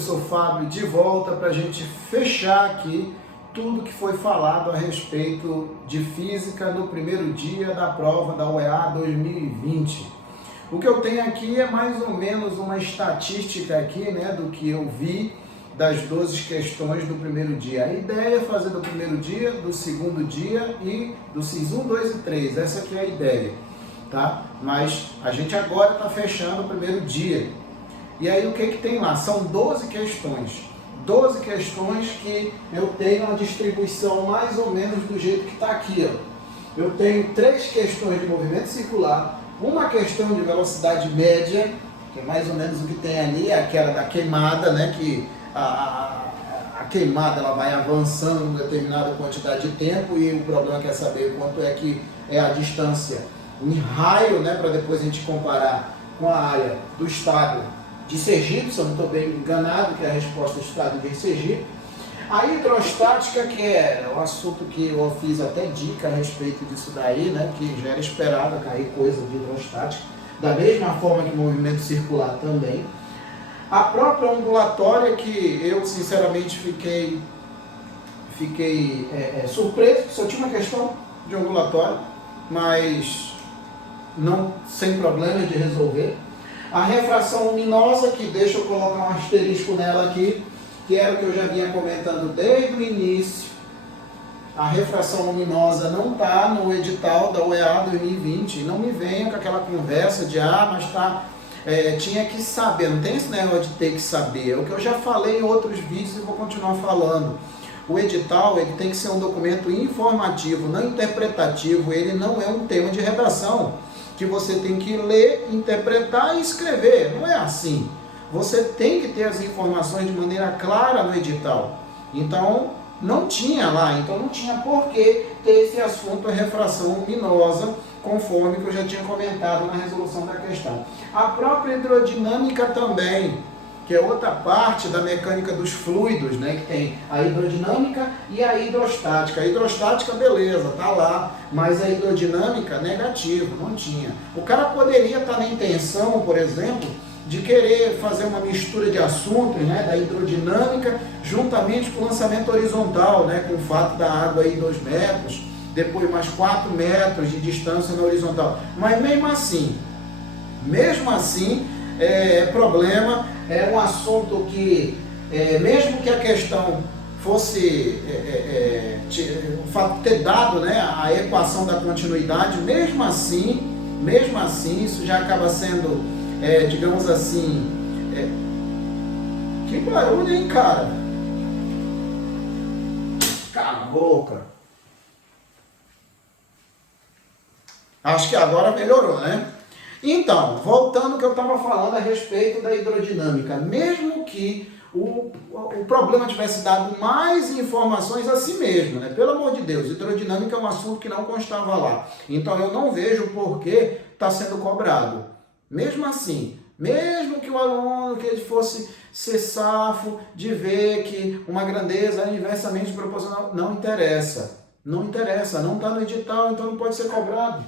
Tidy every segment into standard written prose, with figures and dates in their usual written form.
professor Fábio de volta para a gente fechar aqui tudo que foi falado a respeito de física no primeiro dia da prova da UEA 2020. O que eu tenho aqui é mais ou menos uma estatística aqui, né, do que eu vi das 12 questões do primeiro dia. A ideia é fazer do primeiro dia, do segundo dia e do CIS 1, 2 e 3. Essa aqui é a ideia, tá? Mas a gente agora está fechando o primeiro dia. E aí o que tem lá? São 12 questões. 12 questões que eu tenho uma distribuição mais ou menos do jeito que está aqui, ó. Eu tenho 3 questões de movimento circular, uma questão de velocidade média, que é mais ou menos o que tem ali, é aquela da queimada, né? Que a queimada ela vai avançando em determinada quantidade de tempo e o problema é saber quanto é que é a distância em raio, né? Para depois a gente comparar com a área do estado de Sergipe, se eu não estou bem enganado, que é a resposta do estado de Sergipe. A hidrostática, que é o assunto que eu fiz até dica a respeito disso daí, né, que já era esperado cair coisa de hidrostática, da mesma forma que o movimento circular também. A própria ondulatória, que eu sinceramente fiquei surpreso, só tinha uma questão de ondulatória, mas não sem problema de resolver. A refração luminosa, que deixa eu colocar um asterisco nela aqui, que era o que eu já vinha comentando desde o início. A refração luminosa não está no edital da UEA 2020. Não me venham com aquela conversa de, mas tá, tinha que saber. Não tem esse negócio de ter que saber. É o que eu já falei em outros vídeos e vou continuar falando. O edital ele tem que ser um documento informativo, não interpretativo. Ele não é um tema de redação que você tem que ler, interpretar e escrever. Não é assim. Você tem que ter as informações de maneira clara no edital. Então, não tinha lá. Então, não tinha por que ter esse assunto, a refração luminosa, conforme que eu já tinha comentado na resolução da questão. A própria hidrodinâmica também, que é outra parte da mecânica dos fluidos, né? Que tem a hidrodinâmica e a hidrostática. A hidrostática, beleza, tá lá, mas a hidrodinâmica, negativo, não tinha. O cara poderia estar na intenção, por exemplo, de querer fazer uma mistura de assuntos, né, da hidrodinâmica, juntamente com o lançamento horizontal, né, com o fato da água aí 2 metros, depois mais 4 metros de distância na horizontal. Mas mesmo assim, problema, é um assunto que, mesmo que a questão fosse o fato de ter dado, né, a equação da continuidade, mesmo assim, isso já acaba sendo, digamos assim, que barulho, hein, cara? Cala a boca. Acho que agora melhorou, né? Então, voltando ao que eu estava falando a respeito da hidrodinâmica, mesmo que o problema tivesse dado mais informações a si mesmo, né? Pelo amor de Deus, hidrodinâmica é um assunto que não constava lá. Então eu não vejo por que está sendo cobrado. Mesmo assim, mesmo que o aluno que ele fosse ser safo de ver que uma grandeza é inversamente proporcional, não interessa. Não interessa, não está no edital, então não pode ser cobrado.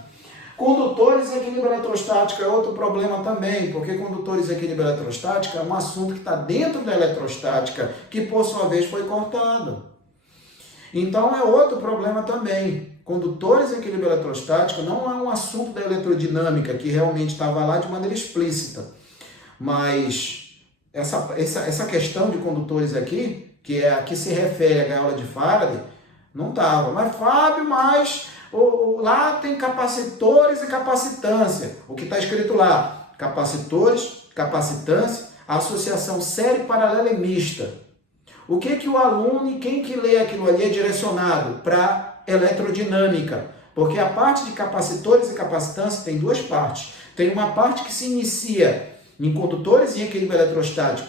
Condutores e equilíbrio eletrostático é outro problema também, porque condutores e equilíbrio eletrostático é um assunto que está dentro da eletrostática, que por sua vez foi cortado. Então é outro problema também. Condutores e equilíbrio eletrostático não é um assunto da eletrodinâmica, que realmente estava lá de maneira explícita. Mas essa questão de condutores aqui, que é a que se refere à gaiola de Faraday, não estava. Mas Fábio, lá tem capacitores e capacitância. O que está escrito lá? Capacitores, capacitância, associação série paralela e mista. O que o aluno e quem que lê aquilo ali é direcionado? Para eletrodinâmica. Porque a parte de capacitores e capacitância tem 2 partes. Tem uma parte que se inicia em condutores e equilíbrio eletrostático,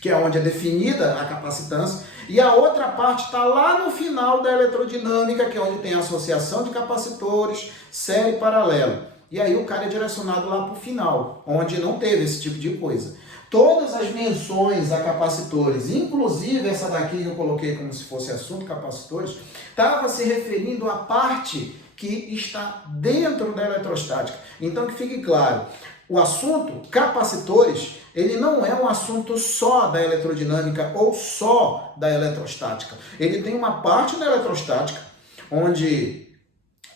que é onde é definida a capacitância, e a outra parte está lá no final da eletrodinâmica, que é onde tem a associação de capacitores, série paralela. E aí o cara é direcionado lá para o final, onde não teve esse tipo de coisa. Todas as menções a capacitores, inclusive essa daqui que eu coloquei como se fosse assunto capacitores, estava se referindo à parte que está dentro da eletrostática. Então que fique claro, O assunto capacitores, ele não é um assunto só da eletrodinâmica ou só da eletrostática. Ele tem uma parte da eletrostática, onde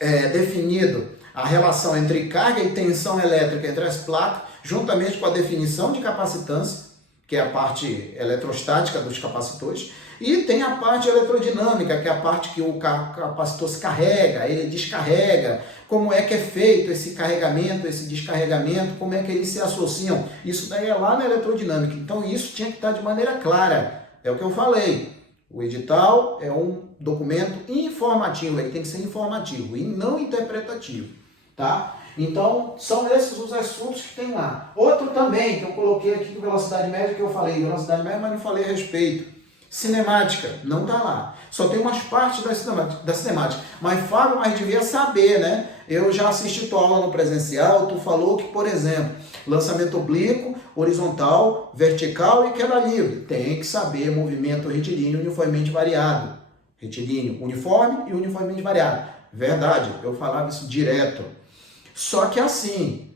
é definido a relação entre carga e tensão elétrica entre as placas, juntamente com a definição de capacitância, que é a parte eletrostática dos capacitores, e tem a parte eletrodinâmica, que é a parte que o capacitor se carrega, ele descarrega, como é que é feito esse carregamento, esse descarregamento, como é que eles se associam. Isso daí é lá na eletrodinâmica. Então isso tinha que estar de maneira clara. É o que eu falei. O edital é um documento informativo, ele tem que ser informativo e não interpretativo, tá? Então, são esses os assuntos que tem lá. Outro também, que eu coloquei aqui, velocidade média, que eu falei, velocidade média, mas não falei a respeito. Cinemática, não tá lá. Só tem umas partes da cinemática. Mas, Fábio, mas devia saber, né? Eu já assisti tua aula no presencial, tu falou que, por exemplo, lançamento oblíquo, horizontal, vertical e queda livre. Tem que saber movimento retilíneo uniformemente variado. Retilíneo uniforme e uniformemente variado. Verdade, eu falava isso direto. Só que assim,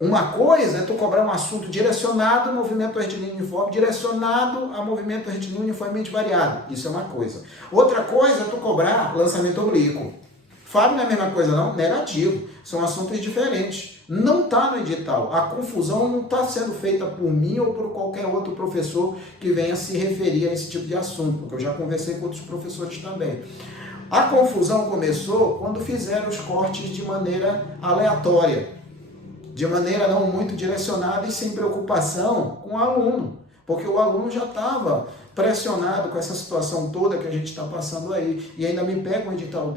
uma coisa é tu cobrar um assunto direcionado ao movimento retilíneo uniforme, direcionado a movimento retilíneo uniformemente variado. Isso é uma coisa. Outra coisa é tu cobrar lançamento oblíquo. Fábio não é a mesma coisa não? Negativo. São assuntos diferentes. Não está no edital. A confusão não está sendo feita por mim ou por qualquer outro professor que venha se referir a esse tipo de assunto, porque eu já conversei com outros professores também. A confusão começou quando fizeram os cortes de maneira aleatória, de maneira não muito direcionada e sem preocupação com o aluno, porque o aluno já estava pressionado com essa situação toda que a gente está passando aí, e ainda me pega um edital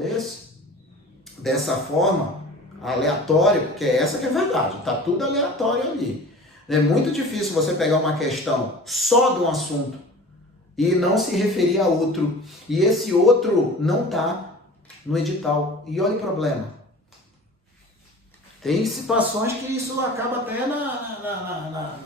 dessa forma, aleatório, porque essa que é verdade, está tudo aleatório ali. É muito difícil você pegar uma questão só de um assunto e não se referir a outro, e esse outro não está no edital. E olha o problema. Tem situações que isso acaba até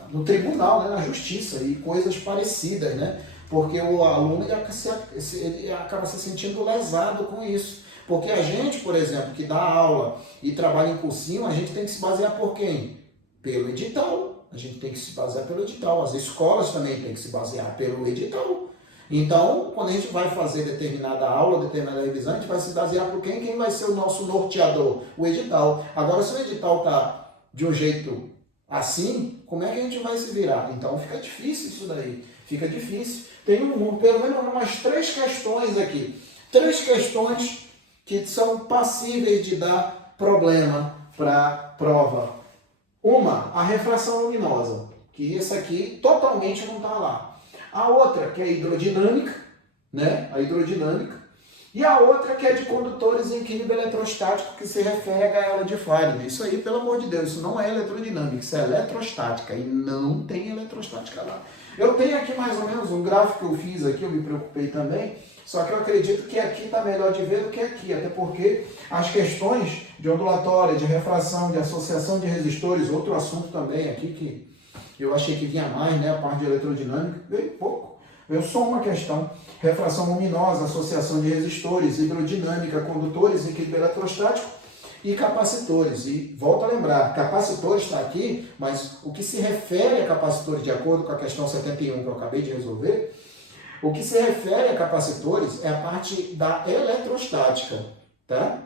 no tribunal, né, na justiça, e coisas parecidas, né? Porque o aluno ele acaba se sentindo lesado com isso. Porque a gente, por exemplo, que dá aula e trabalha em cursinho, a gente tem que se basear por quem? Pelo edital. A gente tem que se basear pelo edital. As escolas também têm que se basear pelo edital. Então, quando a gente vai fazer determinada aula, determinada revisão, a gente vai se basear por quem? Quem vai ser o nosso norteador? O edital. Agora, se o edital está de um jeito assim, como é que a gente vai se virar? Então, fica difícil isso daí. Fica difícil. Tem pelo menos umas 3 questões aqui. 3 questões que são passíveis de dar problema para a prova. Uma, a refração luminosa, que essa aqui totalmente não está lá. A outra, que é a hidrodinâmica, né? A hidrodinâmica. E a outra, que é de condutores em equilíbrio eletrostático, que se refere a ela de Faraday. Isso aí, pelo amor de Deus, isso não é eletrodinâmica, isso é eletrostática. E não tem eletrostática lá. Eu tenho aqui mais ou menos um gráfico que eu fiz aqui, eu me preocupei também. Só que eu acredito que aqui está melhor de ver do que aqui, até porque as questões de ondulatória, de refração, de associação de resistores, outro assunto também aqui que eu achei que vinha mais, né, a parte de eletrodinâmica, veio pouco, veio só uma questão. Refração luminosa, associação de resistores, hidrodinâmica, condutores, equilíbrio eletrostático e capacitores. E volto a lembrar, capacitores está aqui, mas o que se refere a capacitores, de acordo com a questão 71 que eu acabei de resolver, o que se refere a capacitores é a parte da eletrostática, tá?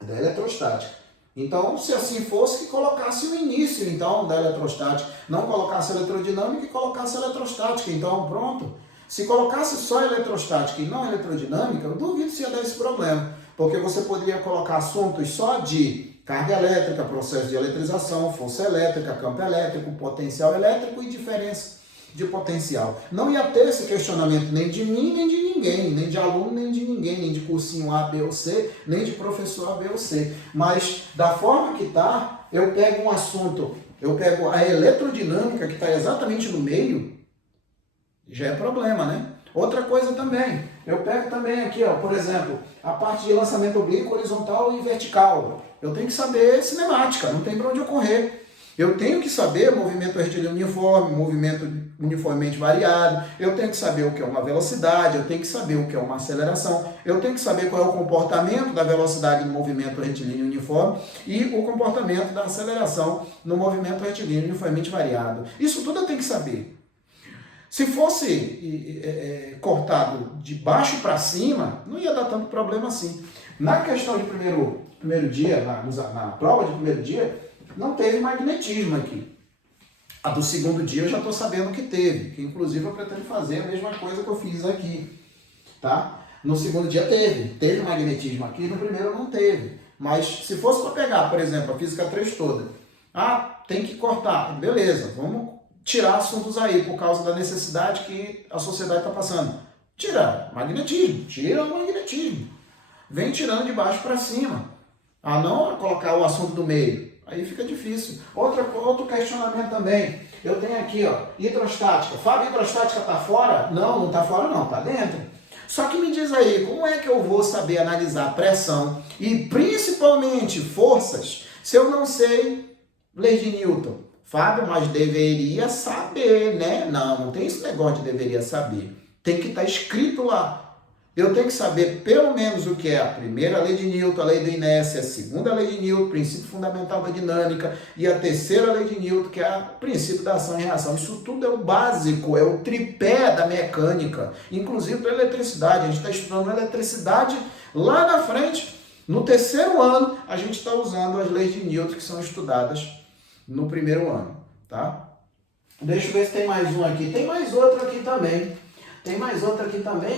Da eletrostática. Então, se assim fosse, que colocasse o início, então, da eletrostática. Não colocasse eletrodinâmica e colocasse eletrostática. Então, pronto. Se colocasse só eletrostática e não eletrodinâmica, eu duvido se ia dar esse problema. Porque você poderia colocar assuntos só de carga elétrica, processo de eletrização, força elétrica, campo elétrico, potencial elétrico e diferença de potencial. Não ia ter esse questionamento nem de mim, nem de ninguém, nem de aluno, nem de ninguém, nem de cursinho A, B ou C, nem de professor A, B ou C. Mas, da forma que está, eu pego um assunto, eu pego a eletrodinâmica, que está exatamente no meio, já é problema, né? Outra coisa também, eu pego também aqui, ó, por exemplo, a parte de lançamento oblíquo, horizontal e vertical. Eu tenho que saber cinemática, não tem para onde eu correr. Eu tenho que saber movimento retilíneo uniforme, movimento uniformemente variado, eu tenho que saber o que é uma velocidade, eu tenho que saber o que é uma aceleração, eu tenho que saber qual é o comportamento da velocidade no movimento retilíneo uniforme e o comportamento da aceleração no movimento retilíneo uniformemente variado. Isso tudo eu tenho que saber. Se fosse cortado de baixo para cima, não ia dar tanto problema assim. Na questão de primeiro dia, na prova de primeiro dia, não teve magnetismo aqui. A do segundo dia eu já estou sabendo que teve, que inclusive eu pretendo fazer a mesma coisa que eu fiz aqui, tá? No segundo dia teve magnetismo aqui, no primeiro não teve. Mas se fosse para pegar, por exemplo, a física 3 toda, tem que cortar, beleza, vamos tirar assuntos aí por causa da necessidade que a sociedade está passando. Tira o magnetismo. Vem tirando de baixo para cima. Não colocar o assunto do meio. Aí fica difícil. Outro questionamento também. Eu tenho aqui, hidrostática. Fábio, hidrostática está fora? Não está fora não, está dentro. Só que me diz aí, como é que eu vou saber analisar pressão e principalmente forças se eu não sei lei de Newton? Fábio, mas deveria saber, né? Não tem esse negócio de deveria saber. Tem que estar escrito lá. Eu tenho que saber pelo menos o que é a primeira lei de Newton, a lei da inércia, a segunda lei de Newton, princípio fundamental da dinâmica, e a terceira lei de Newton, que é o princípio da ação e reação. Isso tudo é o básico, é o tripé da mecânica, inclusive para a eletricidade. A gente está estudando eletricidade lá na frente. No terceiro ano, a gente está usando as leis de Newton que são estudadas no primeiro ano, tá? Deixa eu ver se tem mais um aqui. Tem mais outro aqui também.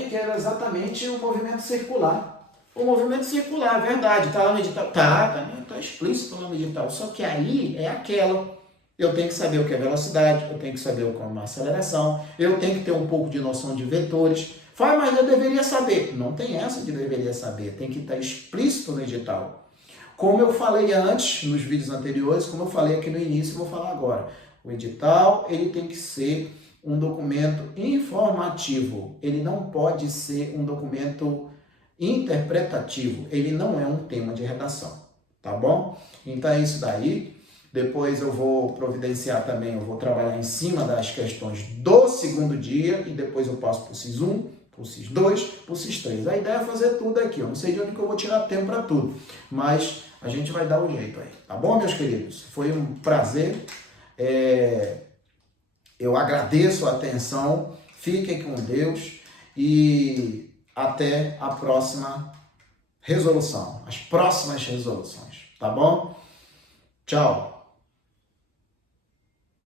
Que era exatamente o movimento circular. O movimento circular, é verdade, está lá no edital. Tá explícito lá no edital. Só que aí é aquela. Eu tenho que saber o que é velocidade, eu tenho que saber o que é uma aceleração, eu tenho que ter um pouco de noção de vetores. Fala, mas eu deveria saber. Não tem essa de deveria saber, tem que estar explícito no edital. Como eu falei antes, nos vídeos anteriores, como eu falei aqui no início, vou falar agora. O edital, ele tem que ser um documento informativo. Ele não pode ser um documento interpretativo. Ele não é um tema de redação, tá bom? Então é isso daí. Depois eu vou providenciar também, eu vou trabalhar em cima das questões do segundo dia e depois eu passo para o CIS 1, para o CIS 2, para o CIS 3. A ideia é fazer tudo aqui. Eu não sei de onde que eu vou tirar tempo para tudo, mas a gente vai dar um jeito aí. Tá bom, meus queridos? Foi um prazer. Eu agradeço a atenção. Fiquem com Deus e até a próxima resolução. As próximas resoluções. Tá bom? Tchau.